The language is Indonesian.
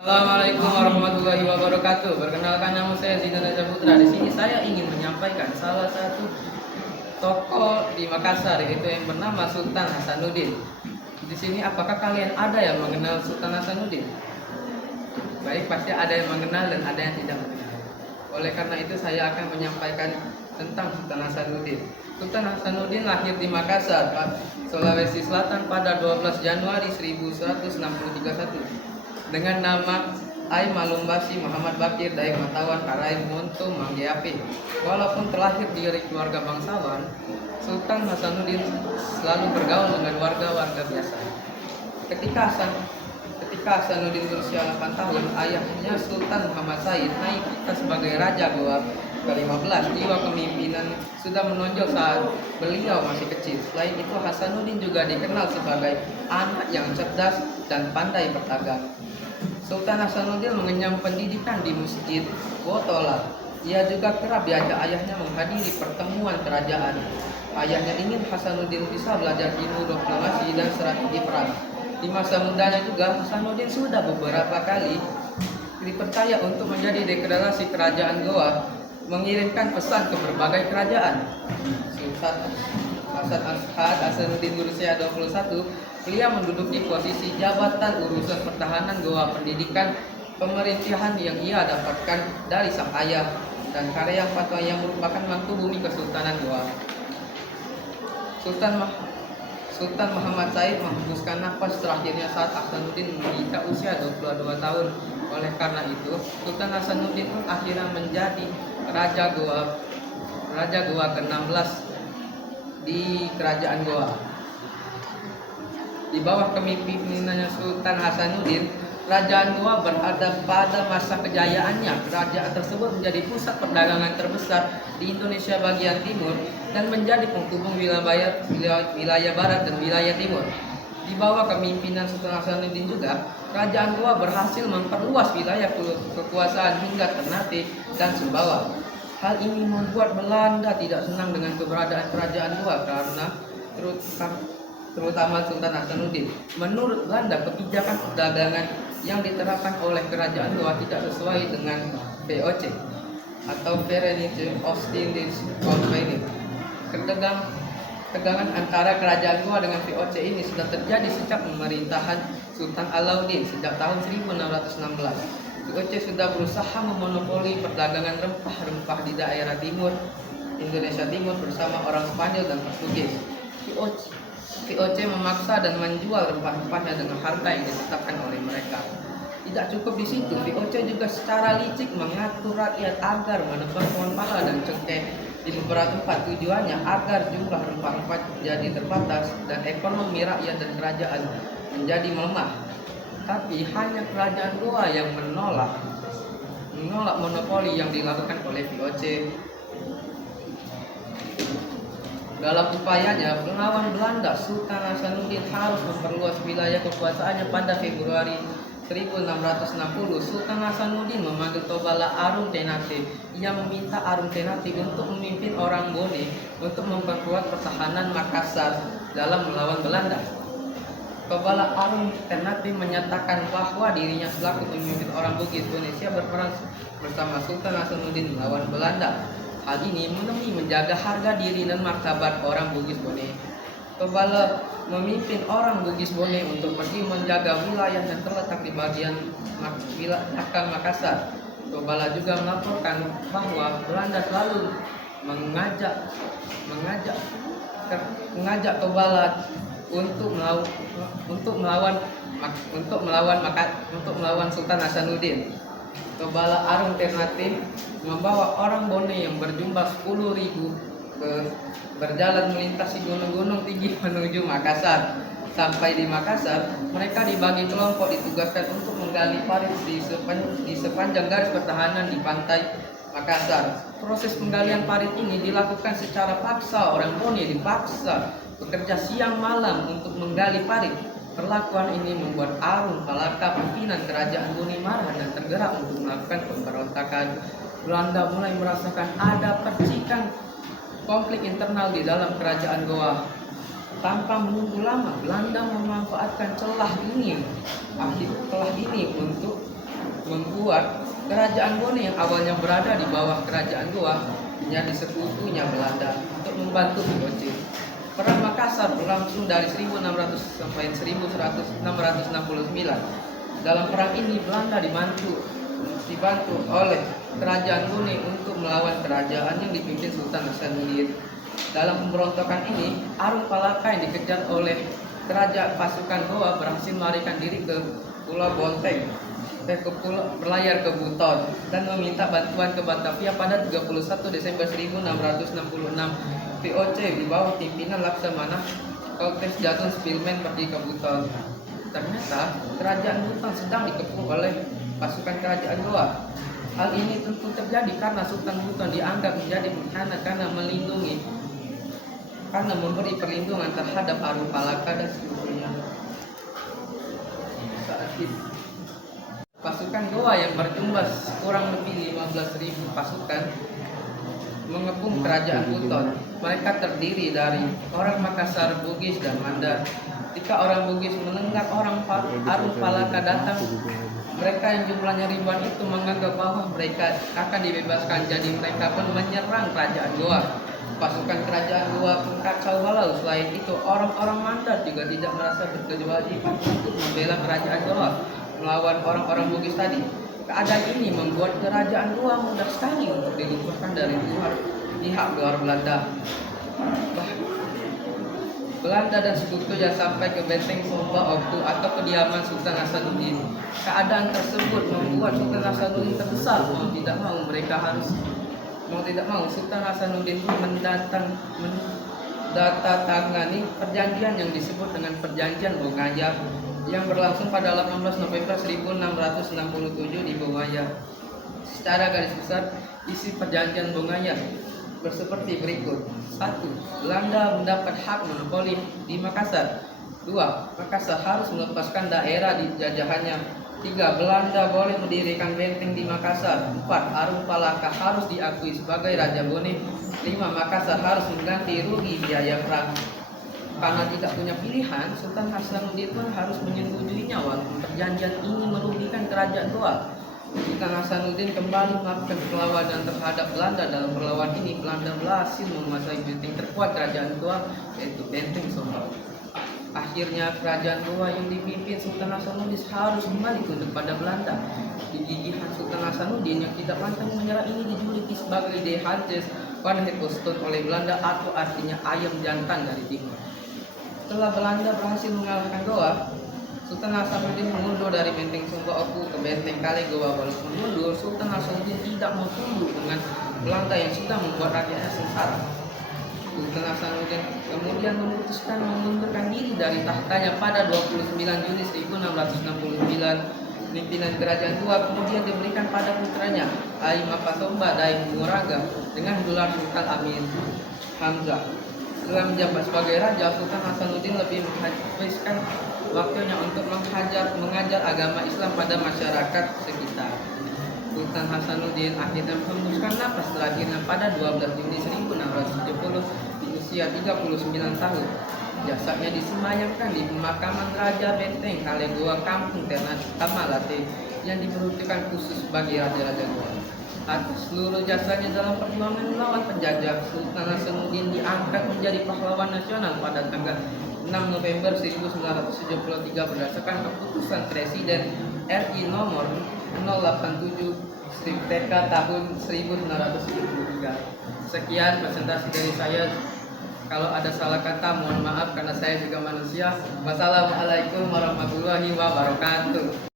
Assalamualaikum warahmatullahi wabarakatuh. Perkenalkan, nama saya Zidan Reza Putra. Di sini saya ingin menyampaikan salah satu tokoh di Makassar, yaitu yang bernama Sultan Hasanuddin. Di sini apakah kalian ada yang mengenal Sultan Hasanuddin? Baik, pasti ada yang mengenal dan ada yang tidak mengenal. Oleh karena itu saya akan menyampaikan tentang Sultan Hasanuddin. Sultan Hasanuddin lahir di Makassar, Sulawesi Selatan pada 12 Januari 1161 dengan nama Ai Malumbasi Muhammad Bakir Daeng Matawan Karaeng Monto Manggeapi. Walaupun terlahir di keluarga bangsawan, Sultan Hasanuddin selalu bergaul dengan warga-warga biasa. Ketika Hasanuddin berusia 8 tahun, ayahnya Sultan Muhammad Said naik kita sebagai Raja Goa ke-15. Jiwa kepemimpinan sudah menonjol saat beliau masih kecil. Selain itu, Hasanuddin juga dikenal sebagai anak yang cerdas dan pandai berdagang. Sultan Hasanuddin mengenyam pendidikan di Masjid Botola. Ia juga kerap diajak ayahnya menghadiri pertemuan kerajaan. Ayahnya ingin Hasanuddin bisa belajar ilmu diplomasi dan strategi perang. Di masa mudanya juga, Hasanuddin sudah beberapa kali dipercaya untuk menjadi deklarasi kerajaan Goa, mengirimkan pesan ke berbagai kerajaan. Saat Hasanuddin berusia 21, beliau menduduki posisi jabatan urusan pertahanan Goa. Pendidikan pemerintahan yang ia dapatkan dari sang ayah dan karya fatwa yang merupakan mangku bumi Kesultanan Goa. Sultan Muhammad Said menghembuskan nafas terakhirnya saat Hasanuddin menginjak usia 22 tahun. Oleh karena itu, Sultan Hasanuddin pun akhirnya menjadi Raja Goa ke-16 di kerajaan Goa. Di bawah kepemimpinannya Sultan Hasanuddin, kerajaan Goa berada pada masa kejayaannya. Kerajaan tersebut menjadi pusat perdagangan terbesar di Indonesia bagian timur dan menjadi penghubung wilayah barat dan wilayah timur. Di bawah kepemimpinan Sultan Hasanuddin juga, kerajaan Goa berhasil memperluas wilayah kekuasaan hingga Ternate dan Sumbawa. Hal ini membuat Belanda tidak senang dengan keberadaan kerajaan Goa karena terutama Sultan Hasanuddin. Menurut Belanda, kebijakan perdagangan yang diterapkan oleh kerajaan Goa tidak sesuai dengan VOC atau Verenigde Oostindische Compagnie. Ketegangan antara kerajaan Goa dengan VOC ini sudah terjadi sejak pemerintahan Sultan Alauddin sejak tahun 1616. VOC sudah berusaha memonopoli perdagangan rempah-rempah di daerah timur Indonesia Timur bersama orang Spanyol dan Portugis. VOC memaksa dan menjual rempah-rempahnya dengan harga yang ditetapkan oleh mereka. Tidak cukup di situ, VOC juga secara licik mengatur rakyat agar menebang pohon pala dan cengkeh di beberapa tempat. Tujuannya agar jumlah rempah-rempah jadi terbatas dan ekonomi rakyat dan kerajaan menjadi melemah. Tapi hanya kerajaan Goa yang menolak monopoli yang dilakukan oleh VOC. Dalam upayanya melawan Belanda, Sultan Hasanuddin harus memperluas wilayah kekuasaannya. Pada Februari 1660, Sultan Hasanuddin memanggil Tobala Arung Ternate. Ia meminta Arung Ternate untuk memimpin orang Bone untuk memperkuat pertahanan Makassar dalam melawan Belanda. Tobala Arung Ternate menyatakan bahwa dirinya selaku pemimpin orang Bugis Bone siap berperang bersama Sultan Hasanuddin melawan Belanda. Hal ini demi menjaga harga diri dan martabat orang Bugis Bone. Tobala memimpin orang Bugis Bone untuk pergi menjaga wilayah yang terletak di bagian belakang Makassar. Tobala juga melaporkan bahwa Belanda selalu mengajak Tobala untuk melawan Sultan Hasanuddin. Tobala Arung Ternate membawa orang Bone yang berjumlah 10.000 berjalan melintasi gunung-gunung tinggi menuju Makassar. Sampai di Makassar, mereka dibagi kelompok ditugaskan untuk menggali parit di sepanjang garis pertahanan di pantai Makassar. Proses penggalian parit ini dilakukan secara paksa. Orang Bone dipaksa bekerja siang malam untuk menggali parit. Perlakuan ini membuat Arung Palaka, pimpinan kerajaan Bone, marah dan tergerak untuk melakukan pemberontakan. Belanda mulai merasakan ada percikan konflik internal di dalam kerajaan Goa. Tanpa menunggu lama, Belanda memanfaatkan celah ini untuk membuat kerajaan Bone yang awalnya berada di bawah kerajaan Goa menjadi sekutunya Belanda untuk membantu VOC. Perang Makassar berlangsung dari 1600 sampai 1669. Dalam perang ini Belanda dibantu oleh kerajaan Bone untuk melawan kerajaan yang dipimpin Sultan Hasanuddin. Dalam pemberontakan ini, Arung Palaka yang dikejar oleh kerajaan pasukan Goa berhasil melarikan diri ke Pulau Bonteng, berlayar ke Buton dan meminta bantuan ke Batavia pada 31 Desember 1666. VOC di bawah pimpinan Laksamana Kolkes Jatun Spilman pergi ke Buton. Ternyata kerajaan Buton sedang dikepung oleh pasukan kerajaan Goa. Hal ini tentu terjadi karena Sultan Buton dianggap menjadi pengkhianat karena memberi perlindungan terhadap Arung Palaka dan sekutunya. Saat itu, pasukan Goa yang berjumlah kurang lebih 15.000 pasukan mengepung kerajaan Buton. Mereka terdiri dari orang Makassar, Bugis, dan Mandar. Ketika orang Bugis mendengar Arung Palaka datang, mereka yang jumlahnya ribuan itu menganggap bahwa mereka akan dibebaskan, jadi mereka pun menyerang kerajaan Goa. Pasukan kerajaan Goa pun kacau balau. Selain itu, orang-orang Mandar juga tidak merasa berkewajiban untuk membela kerajaan Goa melawan orang-orang Bugis tadi. Keadaan ini membuat kerajaan Goa mudah sekali untuk dilumpuhkan dari pihak luar Belanda. Belanda dan sekutunya sampai ke benteng Somba Oku atau kediaman Sultan Hasanuddin. Keadaan tersebut membuat Sultan Hasanuddin terbesar. Mau tidak mau Sultan Hasanuddin pun mendatangani perjanjian yang disebut dengan Perjanjian Bongaya yang berlangsung pada 18 November 1667 di Bongaya. Secara garis besar, isi Perjanjian Bongaya seperti berikut. 1. Belanda mendapat hak monopoli di Makassar. 2. Makassar harus melepaskan daerah di jajahannya. 3. Belanda boleh mendirikan benteng di Makassar. 4. Arung Palaka harus diakui sebagai Raja Bone. 5. Makassar harus mengganti rugi biaya perang. Karena tidak punya pilihan, Sultan Hasanuddin pun harus menyetujuinya walaupun perjanjian ini merugikan kerajaan Goa. Sultan Hasanuddin kembali melakukan perlawanan terhadap Belanda. Dalam perlawanan ini, Belanda berhasil menguasai benteng terkuat kerajaan Goa, yaitu benteng Somba. Akhirnya kerajaan Goa yang dipimpin Sultan Hasanuddin harus kembali tunduk pada Belanda. Kegigihan Sultan Hasanuddin yang tidak pantang menyerah ini dijuluki sebagai De Hantes van Hepelstone oleh Belanda, atau artinya ayam jantan dari timur. Setelah Belanda berhasil mengalahkan Goa, Sultan Hasanuddin mundur dari benteng Somba Oku ke benteng Kale Goa. Walaupun mundur, Sultan Hasanuddin tidak mau tunduk dengan Belanda yang sudah membuat rakyatnya sengsara. Sultan Hasanuddin kemudian memutuskan mengundurkan diri dari tahtanya pada 29 Juni 1669. Pimpinan kerajaan Goa kemudian diberikan pada putranya Ai Mapatomba Daeng Moraga dengan gelar Sultan Amin Hamzah. Setelah menjabat sebagai raja, Sultan Hasanuddin lebih menghabiskan waktunya untuk mengajar agama Islam pada masyarakat sekitar. Sultan Hasanuddin akhirnya menghembuskan napas terakhirnya pada 12 Juni 1670 di usia 39 tahun. Jasadnya disemayamkan di pemakaman Raja Benteng Kale Goa, Kampung Ternate Tamalate, yang diperuntukkan khusus bagi raja-raja Goa. Atas seluruh jasanya dalam perjuangan melawan penjajah, Sultan Hasanuddin diangkat menjadi pahlawan nasional pada tanggal 6 November 1973 berdasarkan keputusan Presiden RI nomor 087/TK tahun 1973. Sekian presentasi dari saya. Kalau ada salah kata mohon maaf karena saya juga manusia. Wassalamualaikum warahmatullahi wabarakatuh.